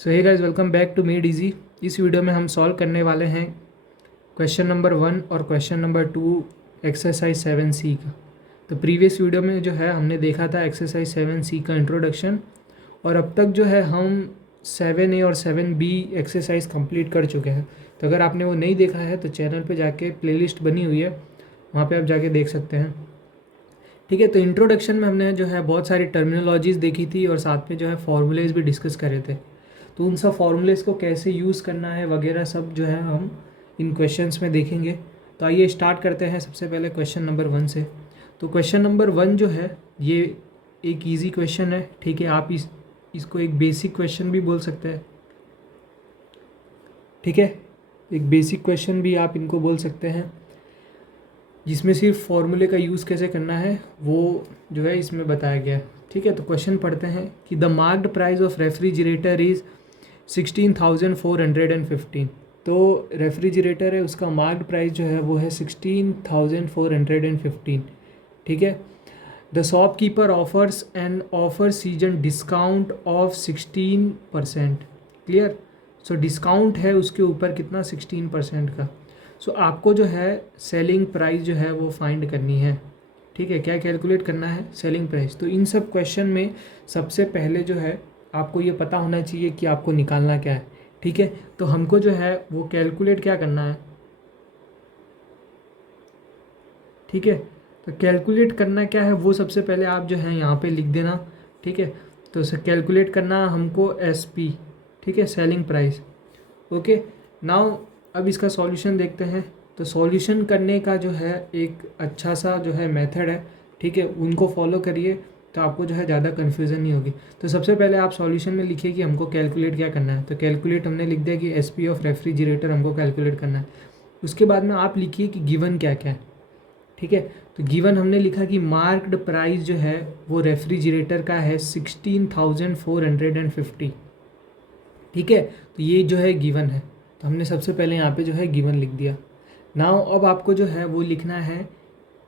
So hey guys, welcome back to Made Easy. इस video में हम सॉल्व करने वाले हैं क्वेश्चन नंबर 1 और क्वेश्चन नंबर 2 एक्सरसाइज 7C का। तो प्रीवियस वीडियो में जो है हमने देखा था एक्सरसाइज 7C का इंट्रोडक्शन, और अब तक जो है हम 7A और 7B एक्सरसाइज कंप्लीट कर चुके हैं। तो अगर आपने वो नहीं देखा है तो चैनल पे जाके प्लेलिस्ट बनी हुई है, वहाँ पे आप जाके देख सकते हैं। ठीक है, तो इंट्रोडक्शन में हमने जो है बहुत सारी टर्मिनोलॉजीज़ देखी थी और साथ में जो है फॉर्मूलेज भी डिस्कस करे थे। तो उन सब फॉर्मूलेज़ को कैसे यूज़ करना है वगैरह सब जो है हम इन क्वेश्चंस में देखेंगे। तो आइए स्टार्ट करते हैं सबसे पहले क्वेश्चन नंबर 1 से। तो क्वेश्चन नंबर 1 जो है ये एक इजी क्वेश्चन है। ठीक है, आप इसको एक बेसिक क्वेश्चन भी बोल सकते हैं। ठीक है, एक बेसिक क्वेश्चन भी आप इनको बोल सकते हैं, जिसमें सिर्फ फॉर्मूले का यूज़ कैसे करना है वो जो है इसमें बताया गया है। ठीक है, तो क्वेश्चन पढ़ते हैं कि the marked price of refrigerator is 16,415। तो रेफ्रिजरेटर है, उसका मार्क्ड प्राइस जो है वो है 16,415। ठीक है, the shopkeeper offers an offer season discount of 16%। Clear. So discount है उसके ऊपर कितना, 16% का। सो आपको जो है सेलिंग प्राइस जो है वो फाइंड करनी है। ठीक है, क्या कैलकुलेट करना है, सेलिंग प्राइस। तो इन सब क्वेश्चन में सबसे पहले जो है आपको ये पता होना चाहिए कि आपको निकालना क्या है। ठीक है, तो हमको जो है वो कैलकुलेट क्या करना है। ठीक है, तो कैलकुलेट करना क्या है वो सबसे पहले आप जो है यहाँ पे लिख देना। ठीक है, तो कैलकुलेट करना हमको SP। ठीक है, सेलिंग प्राइस। ओके, नाउ अब इसका सॉल्यूशन देखते हैं। तो सॉल्यूशन करने का जो है एक अच्छा सा जो है मेथड है। ठीक है, उनको फॉलो करिए तो आपको जो है ज़्यादा कन्फ्यूज़न नहीं होगी। तो सबसे पहले आप सॉल्यूशन में लिखिए कि हमको कैलकुलेट क्या करना है। तो कैलकुलेट हमने लिख दिया कि SP ऑफ रेफ्रिजरेटर हमको कैलकुलेट करना है। उसके बाद में आप लिखिए कि गिवन क्या क्या है। ठीक है, तो गिवन हमने लिखा कि मार्क्ड प्राइस जो है वो रेफ्रिजरेटर का है 16,450। ठीक है, तो ये जो है गिवन है, तो हमने सबसे पहले यहाँ पे जो है गिवन लिख दिया। नाउ अब आपको जो है वो लिखना है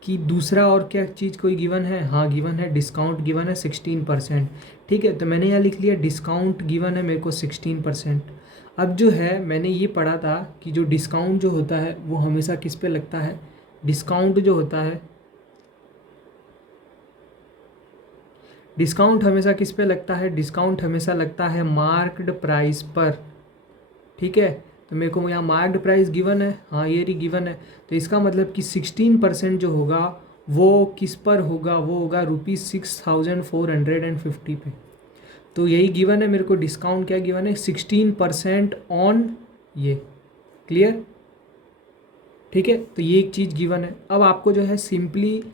कि दूसरा और क्या चीज़ कोई गिवन है। हाँ, गिवन है, डिस्काउंट गिवन है 16%। ठीक है, तो मैंने यहाँ लिख लिया डिस्काउंट गिवन है मेरे को 16%। अब जो है मैंने ये पढ़ा था कि जो डिस्काउंट जो होता है वो हमेशा किस पे लगता है। डिस्काउंट जो होता है, डिस्काउंट हमेशा किस पे लगता है, डिस्काउंट हमेशा लगता है मार्क्ड प्राइस पर। ठीक है, तो मेरे को यहाँ मार्क्ड प्राइस गिवन है, हाँ ये रही गिवन है। तो इसका मतलब कि 16% जो होगा वो किस पर होगा, वो होगा ₹6,450 पे। तो यही गिवन है मेरे को। डिस्काउंट क्या गिवन है, 16% ऑन ये। क्लियर। ठीक है, तो ये एक चीज़ गिवन है। अब आपको जो है सिंपली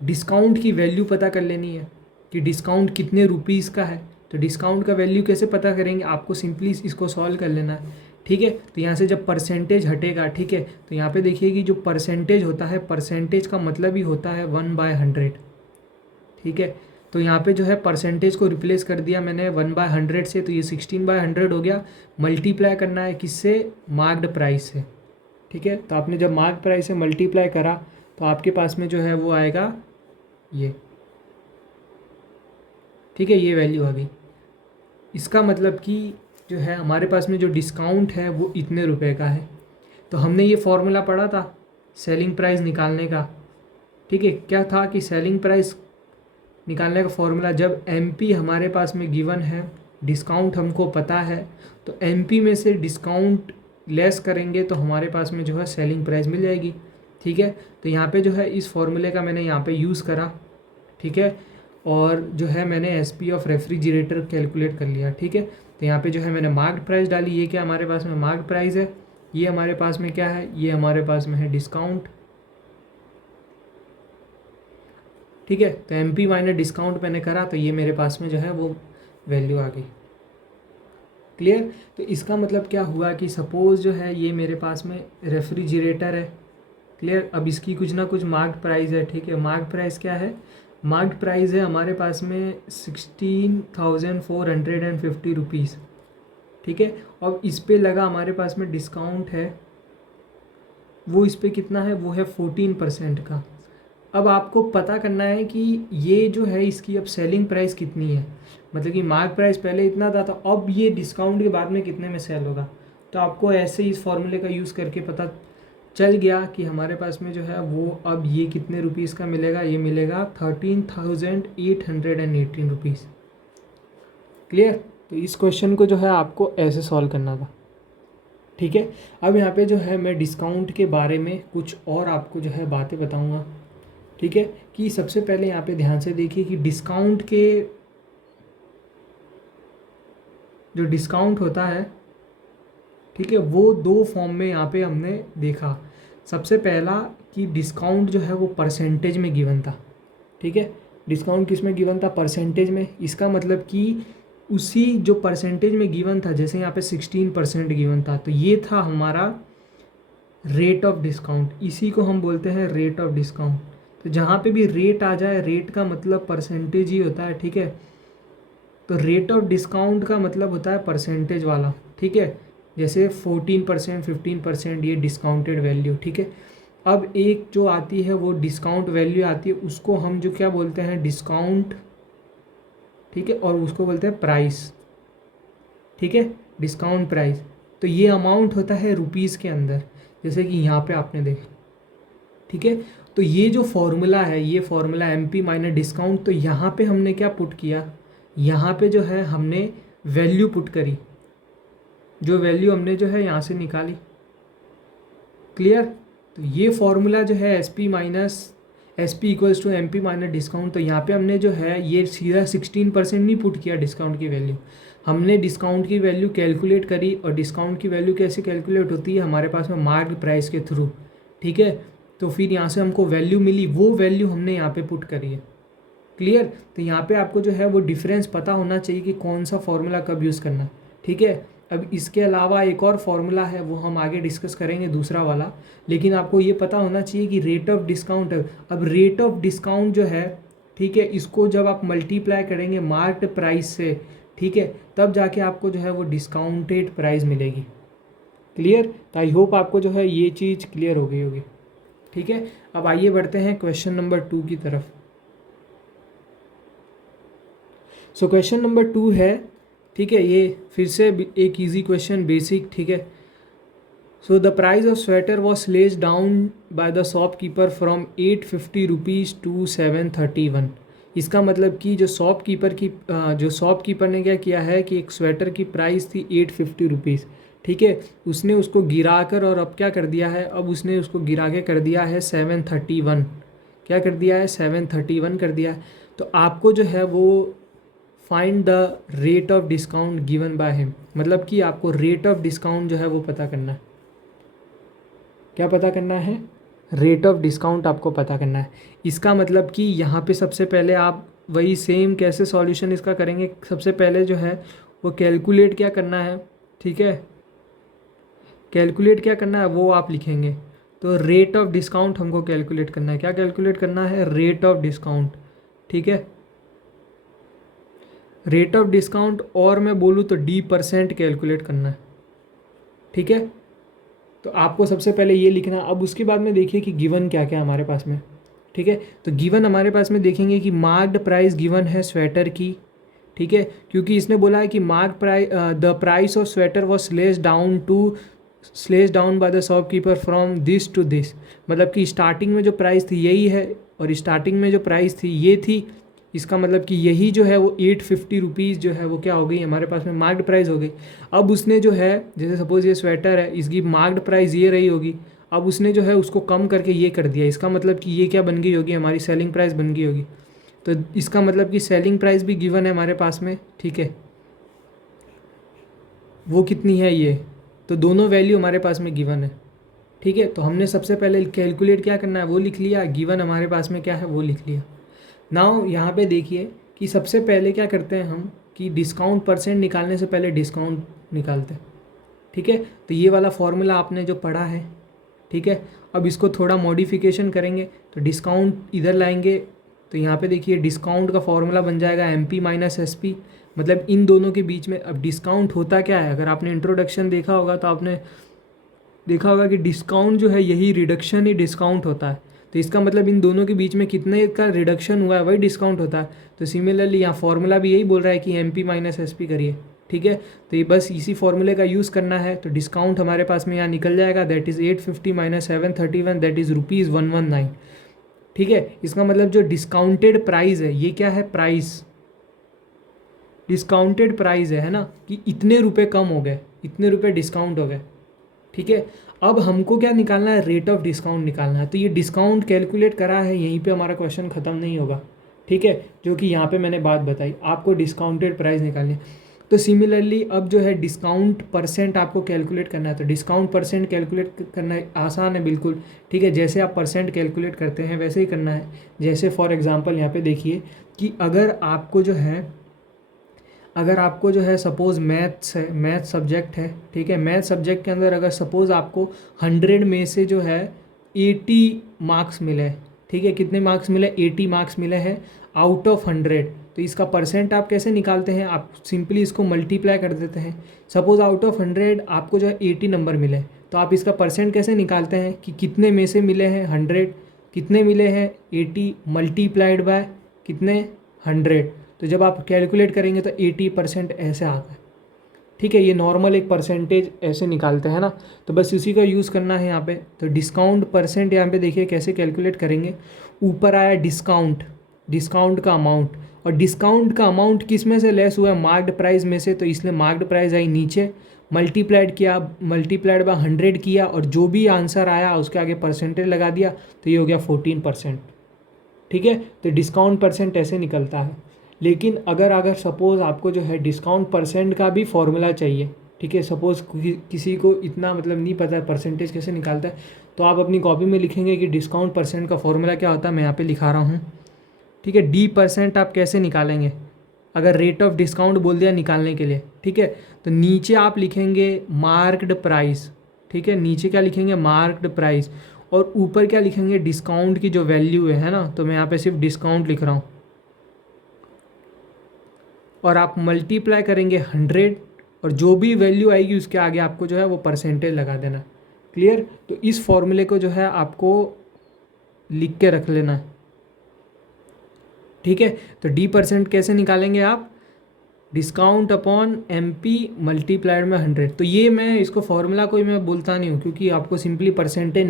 डिस्काउंट की वैल्यू पता कर लेनी है कि डिस्काउंट कितने रुपीज़ का है। तो डिस्काउंट का वैल्यू कैसे पता करेंगे, आपको सिंपली इसको सॉल्व कर लेना है। ठीक है, तो यहाँ से जब परसेंटेज हटेगा, ठीक है, तो यहाँ पे देखिए कि जो परसेंटेज होता है, परसेंटेज का मतलब ही होता है 1/100। ठीक है, तो यहाँ पे जो है परसेंटेज को रिप्लेस कर दिया मैंने 1/100 से, तो ये 16/100 हो गया। मल्टीप्लाई करना है किससे, मार्क्ड प्राइस से। ठीक है, तो आपने जब मार्क प्राइस से मल्टीप्लाई करा तो आपके पास में जो है वो आएगा ये। ठीक है, ये वैल्यू आ गई। इसका मतलब कि जो है हमारे पास में जो डिस्काउंट है वो इतने रुपए का है। तो हमने ये फॉर्मूला पढ़ा था सेलिंग प्राइस निकालने का। ठीक है, क्या था कि सेलिंग प्राइस निकालने का फॉर्मूला, जब MP हमारे पास में गिवन है, डिस्काउंट हमको पता है, तो MP में से डिस्काउंट लेस करेंगे तो हमारे पास में जो है सेलिंग प्राइस मिल जाएगी। ठीक है, तो यहाँ पे जो है इस फॉर्मूले का मैंने यहाँ पे यूज़ करा। ठीक है, और जो है मैंने SP ऑफ रेफ्रिजरेटर कैलकुलेट कर लिया। ठीक है, तो यहाँ पे जो है मैंने मार्क्ड प्राइस डाली। ये क्या हमारे पास में मार्क्ड प्राइस है, ये हमारे पास में क्या है, ये हमारे पास में है डिस्काउंट। ठीक है, तो MP माइनस डिस्काउंट मैंने करा तो ये मेरे पास में जो है वो वैल्यू आ गई। क्लियर। तो इसका मतलब क्या हुआ कि सपोज़ जो है ये मेरे पास में रेफ्रिजरेटर है। क्लियर। अब इसकी कुछ ना कुछ मार्क्ड प्राइस है। ठीक है, मार्क्ड प्राइस क्या है, मार्क्ड प्राइस है हमारे पास में 16,450 रुपीज़। ठीक है, अब इस पे लगा हमारे पास में डिस्काउंट है, वो इस पे कितना है, वो है 14% का। अब आपको पता करना है कि ये जो है इसकी अब सेलिंग प्राइस कितनी है, मतलब कि मार्क प्राइस पहले इतना था तो अब ये डिस्काउंट के बाद में कितने में सेल होगा। तो आपको ऐसे ही इस फॉर्मूले का यूज़ करके पता चल गया कि हमारे पास में जो है वो अब ये कितने रुपीज़ का मिलेगा, ये मिलेगा 13,818 रुपीज़। क्लियर। तो इस क्वेश्चन को जो है आपको ऐसे सॉल्व करना था, ठीक है। अब यहाँ पे जो है मैं डिस्काउंट के बारे में कुछ और आपको जो है बातें बताऊँगा, ठीक है। कि सबसे पहले यहाँ पे ध्यान से देखिए कि डिस्काउंट के जो डिस्काउंट होता है, ठीक है, वो दो फॉर्म में यहाँ पे हमने देखा। सबसे पहला कि डिस्काउंट जो है वो परसेंटेज में गिवन था, ठीक है। डिस्काउंट किस में गिवन था, परसेंटेज में। इसका मतलब कि उसी जो परसेंटेज में गिवन था, जैसे यहाँ पे 16% गिवन था, तो ये था हमारा रेट ऑफ डिस्काउंट, इसी को हम बोलते हैं रेट ऑफ डिस्काउंट। तो जहाँ पे भी रेट आ जाए, रेट का मतलब परसेंटेज ही होता है, ठीक है। तो रेट ऑफ डिस्काउंट का मतलब होता है परसेंटेज वाला, ठीक है। जैसे 14%, 15% ये डिस्काउंटेड वैल्यू, ठीक है। अब एक जो आती है वो डिस्काउंट वैल्यू आती है, उसको हम जो क्या बोलते हैं, डिस्काउंट, ठीक है, और उसको बोलते हैं प्राइस, ठीक है, डिस्काउंट प्राइस। तो ये अमाउंट होता है रुपीज़ के अंदर, जैसे कि यहाँ पे आपने देखा, ठीक है। तो ये जो फॉर्मूला है, ये फॉर्मूला MP माइनस डिस्काउंट, तो यहाँ पे हमने क्या पुट किया, यहाँ पे जो है हमने वैल्यू पुट करी, जो वैल्यू हमने जो है यहाँ से निकाली। क्लियर। तो ये फॉर्मूला जो है SP equals to MP minus discount, तो यहाँ पे हमने जो है ये सीधा 16% नहीं पुट किया डिस्काउंट की वैल्यू, हमने डिस्काउंट की वैल्यू कैलकुलेट करी। और डिस्काउंट की वैल्यू कैसे कैलकुलेट होती है, हमारे पास में मार्क प्राइस के थ्रू, ठीक है। तो फिर यहाँ से हमको वैल्यू मिली, वो वैल्यू हमने यहाँ पे पुट करी है। क्लियर। तो यहाँ पे आपको जो है वो डिफरेंस पता होना चाहिए कि कौन सा फॉर्मूला कब यूज़ करना, ठीक है। अब इसके अलावा एक और फॉर्मूला है, वो हम आगे डिस्कस करेंगे, दूसरा वाला। लेकिन आपको ये पता होना चाहिए कि रेट ऑफ डिस्काउंट है। अब रेट ऑफ डिस्काउंट जो है, ठीक है, इसको जब आप मल्टीप्लाई करेंगे मार्क्ड प्राइस से, ठीक है, तब जाके आपको जो है वो डिस्काउंटेड प्राइस मिलेगी। क्लियर। तो आई होप आपको जो है ये चीज़ क्लियर हो गई होगी, ठीक है। अब आइए बढ़ते हैं क्वेश्चन नंबर 2 की तरफ। सो क्वेश्चन नंबर 2 है, ठीक है, ये फिर से एक इजी क्वेश्चन, बेसिक, ठीक है। So the price of sweater was slashed down by the shopkeeper from 850 rupees to 731। इसका मतलब कि जो शॉपकीपर ने क्या किया है कि एक स्वेटर की प्राइस थी 850 रुपीज़, ठीक है, उसने उसको गिरा कर और अब क्या कर दिया है, अब उसने उसको गिरा के कर दिया है 731। क्या कर दिया है, 731 कर दिया है। तो आपको जो है वो find the rate of discount given by him, मतलब कि आपको रेट ऑफ डिस्काउंट जो है वो पता करना है। क्या पता करना है, रेट ऑफ डिस्काउंट आपको पता करना है। इसका मतलब कि यहाँ पे सबसे पहले आप वही सेम कैसे सॉल्यूशन इसका करेंगे, सबसे पहले जो है वो कैलकुलेट क्या करना है, ठीक है, कैलकुलेट क्या करना है वो आप लिखेंगे। तो रेट ऑफ डिस्काउंट हमको कैलकुलेट करना है। क्या कैलकुलेट करना है, रेट ऑफ डिस्काउंट, ठीक है, रेट ऑफ डिस्काउंट, और मैं बोलूँ तो D% कैलकुलेट करना है, ठीक है। तो आपको सबसे पहले ये लिखना है। अब उसके बाद में देखिए कि गिवन क्या क्या हमारे पास में, ठीक है। तो गिवन हमारे पास में देखेंगे कि मार्क्ड प्राइस गिवन है स्वेटर की, ठीक है, क्योंकि इसने बोला है कि mark price the price of sweater was slashed down by the shopkeeper from this to this, मतलब कि स्टार्टिंग में जो प्राइस थी यही है और स्टार्टिंग में जो प्राइस थी ये थी। इसका मतलब कि यही जो है वो 850 रुपीज़ जो है वो क्या हो गई हमारे पास में मार्क्ड प्राइस हो गई। अब उसने जो है, जैसे सपोज़ ये स्वेटर है, इसकी मार्क्ड प्राइस ये रही होगी, अब उसने जो है उसको कम करके ये कर दिया। इसका मतलब कि ये क्या बन गई होगी, हमारी सेलिंग प्राइस बन गई होगी। तो इसका मतलब कि सेलिंग प्राइस भी गिवन है हमारे पास में, ठीक है, वो कितनी है ये, तो दोनों वैल्यू हमारे पास में गिवन है, ठीक है। तो हमने सबसे पहले कैलकुलेट क्या करना है वो लिख लिया, गिवन हमारे पास में क्या है वो लिख लिया। नाउ यहाँ पे देखिए कि सबसे पहले क्या करते हैं हम कि डिस्काउंट परसेंट निकालने से पहले डिस्काउंट निकालते हैं, ठीक है। तो ये वाला फॉर्मूला आपने जो पढ़ा है, ठीक है, अब इसको थोड़ा मॉडिफिकेशन करेंगे तो डिस्काउंट इधर लाएंगे। तो यहाँ पे देखिए डिस्काउंट का फॉर्मूला बन जाएगा MP माइनस SP, मतलब इन दोनों के बीच में। अब डिस्काउंट होता क्या है, अगर आपने इंट्रोडक्शन देखा होगा तो आपने देखा होगा कि डिस्काउंट जो है यही रिडक्शन ही डिस्काउंट होता है। तो इसका मतलब इन दोनों के बीच में कितने का रिडक्शन हुआ है वही डिस्काउंट होता है। तो सिमिलरली यहाँ फॉर्मूला भी यही बोल रहा है कि M P minus S P करिए, ठीक है। तो ये बस इसी फॉर्मूले का यूज़ करना है। तो डिस्काउंट हमारे पास में यहाँ निकल जाएगा, that is 850 minus 731, that is ₹119, ठीक है। इसका मतलब जो डिस्काउंटेड प्राइस है, ये क्या है, प्राइस, डिस्काउंटेड प्राइस है ना, कि इतने रुपए कम हो गए, इतने रुपए डिस्काउंट हो गए, ठीक है। अब हमको क्या निकालना है, रेट ऑफ डिस्काउंट निकालना है। तो ये डिस्काउंट कैलकुलेट करा है, यहीं पे हमारा क्वेश्चन ख़त्म नहीं होगा, ठीक है। जो कि यहाँ पे मैंने बात बताई, आपको डिस्काउंटेड प्राइस निकालनी है। तो सिमिलरली अब जो है डिस्काउंट परसेंट आपको कैलकुलेट करना है। तो डिस्काउंट परसेंट कैलकुलेट करना आसान है बिल्कुल, ठीक है। जैसे आप परसेंट कैलकुलेट करते हैं वैसे ही करना है। जैसे फॉर एग्जांपल यहाँ पे देखिए कि अगर आपको जो है सपोज़ मैथ्स है, मैथ सब्जेक्ट है, ठीक है। मैथ सब्जेक्ट के अंदर अगर सपोज़ आपको 100 में से जो है 80 मार्क्स मिले, ठीक है, कितने मार्क्स मिले, 80 मार्क्स मिले हैं आउट ऑफ 100। तो इसका परसेंट आप कैसे निकालते हैं, आप सिंपली इसको मल्टीप्लाई कर देते हैं। सपोज़ आउट ऑफ 100 आपको जो है 80 नंबर मिले, तो आप इसका परसेंट कैसे निकालते हैं कि कितने में से मिले हैं 100, कितने मिले हैं 80 मल्टीप्लाइड बाय कितने 100। तो जब आप कैलकुलेट करेंगे तो 80% ऐसे आता है, ठीक है। ये नॉर्मल एक परसेंटेज ऐसे निकालते हैं ना, तो बस उसी का यूज़ करना है यहाँ पे। तो डिस्काउंट परसेंट यहाँ पे देखिए कैसे कैलकुलेट करेंगे। ऊपर आया डिस्काउंट, डिस्काउंट का अमाउंट, और डिस्काउंट का अमाउंट किस में से लेस हुआ है, मार्क्ड प्राइस में से। तो इसलिए मार्क्ड प्राइस आई नीचे, मल्टीप्लाइड किया, मल्टीप्लाइड बाय 100 किया, और जो भी आंसर आया उसके आगे परसेंटेज लगा दिया, तो ये हो गया 14%, ठीक है। तो डिस्काउंट परसेंट ऐसे निकलता है। लेकिन अगर सपोज़ आपको जो है डिस्काउंट परसेंट का भी फॉर्मूला चाहिए, ठीक है। सपोज़ किसी को इतना मतलब नहीं पता है परसेंटेज कैसे निकालता है, तो आप अपनी कॉपी में लिखेंगे कि डिस्काउंट परसेंट का फॉर्मूला क्या होता है। मैं यहाँ पे लिखा रहा हूँ, ठीक है। D% आप कैसे निकालेंगे, अगर रेट ऑफ डिस्काउंट बोल दिया निकालने के लिए, ठीक है। तो नीचे आप लिखेंगे मार्क्ड प्राइस, ठीक है। नीचे क्या लिखेंगे, मार्क्ड प्राइस, और ऊपर क्या लिखेंगे, डिस्काउंट की जो वैल्यू है ना। तो मैं यहाँ पे सिर्फ डिस्काउंट लिख रहा हूँ, और आप मल्टीप्लाई करेंगे 100, और जो भी वैल्यू आएगी उसके आगे आपको जो है वो परसेंटेज लगा देना। क्लियर। तो इस फॉर्मूले को जो है आपको लिख के रख लेना है, ठीक है। तो D% कैसे निकालेंगे आप, डिस्काउंट अपॉन MP मल्टीप्लाइड में 100। तो ये मैं इसको फॉर्मूला कोई मैं बोलता नहीं हूँ, क्योंकि आपको सिंपली परसेंटेज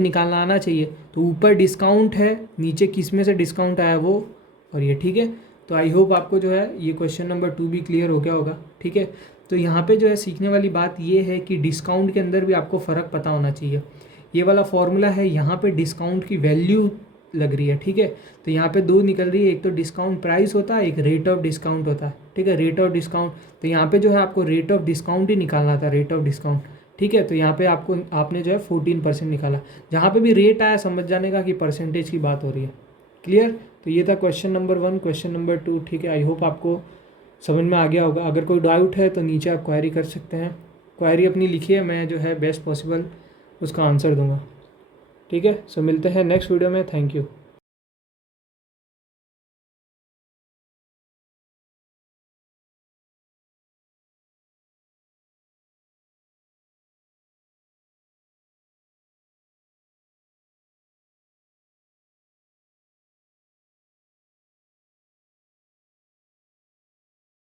निकालना आना चाहिए। तो ऊपर डिस्काउंट है, नीचे किस में से डिस्काउंट आया वो, और ये, ठीक है। तो आई होप आपको जो है ये क्वेश्चन नंबर 2 भी क्लियर हो गया होगा, ठीक है। तो यहाँ पे जो है सीखने वाली बात ये है कि डिस्काउंट के अंदर भी आपको फ़र्क पता होना चाहिए। ये वाला फॉर्मूला है, यहाँ पे डिस्काउंट की वैल्यू लग रही है, ठीक है। तो यहाँ पे 2 निकल रही है, एक तो डिस्काउंट प्राइस होता है, एक रेट ऑफ डिस्काउंट होता है, ठीक है, रेट ऑफ डिस्काउंट। तो यहाँ पे जो है आपको रेट ऑफ डिस्काउंट ही निकालना था, रेट ऑफ डिस्काउंट, ठीक है। तो यहाँ पे आपने जो है 14% निकाला। जहाँ पे भी रेट आया समझ जाने का कि परसेंटेज की बात हो रही है। क्लियर। तो ये था क्वेश्चन नंबर 1, क्वेश्चन नंबर 2, ठीक है। आई होप आपको समझ में आ गया होगा। अगर कोई डाउट है तो नीचे आप क्वेरी कर सकते हैं, क्वेरी अपनी लिखिए, मैं जो है बेस्ट पॉसिबल उसका आंसर दूंगा, ठीक है। सो मिलते हैं नेक्स्ट वीडियो में, थैंक यू।